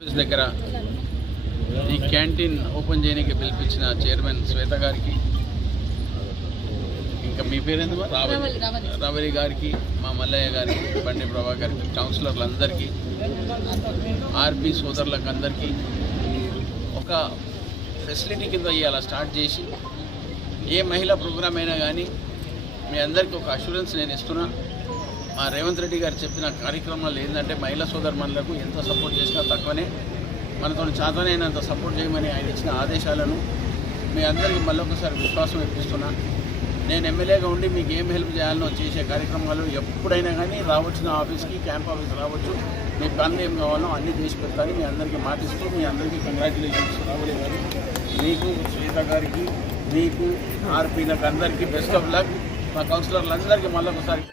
Office దగ్గర ఈ canteen open చేయడానికి పిలిపించిన చైర్మన్ శ్వేత గారికి, ఇంకా మీ పేరేందు రావలి గారికి, మా మల్లయ్య గారికి, బండి ప్రభాకర్కి, కౌన్సిలర్లందరికీ, ఆర్పీ సోదరులకు అందరికీ ఒక ఫెసిలిటీ కింద ఇవాళ స్టార్ట్ చేసి ఏ మహిళా ప్రోగ్రామ్ అయినా కానీ మీ అందరికీ ఒక అష్యూరెన్స్ నేను ఇస్తున్నా. మా రేవంత్ రెడ్డి గారు చెప్పిన కార్యక్రమాలు ఏంటంటే మహిళా సోదరుమణులకు ఎంత సపోర్ట్ చేసినా తక్కువనే, మనతో చేతనైనంత సపోర్ట్ చేయమని ఆయన ఇచ్చిన ఆదేశాలను మీ అందరికీ మళ్ళొకసారి విశ్వాసం ఇప్పిస్తున్నా. నేను ఎమ్మెల్యేగా ఉండి మీకు ఏం హెల్ప్ చేయాలనో చేసే కార్యక్రమాలు ఎప్పుడైనా కానీ రావచ్చు, నా ఆఫీస్కి క్యాంప్ ఆఫీస్ రావచ్చు, మీకు పనులు ఏం కావాలో అన్నీ చేసి పెడతాను. మీ అందరికీ మాటిస్తూ మీ అందరికీ కంగ్రాచులేషన్స్ రావులే గారు, మీకు శ్వేత గారికి, మీకు ఆర్పీలకు అందరికీ బెస్ట్ ఆఫ్ లక్. మా కౌన్సిలర్లందరికీ మళ్ళొకసారి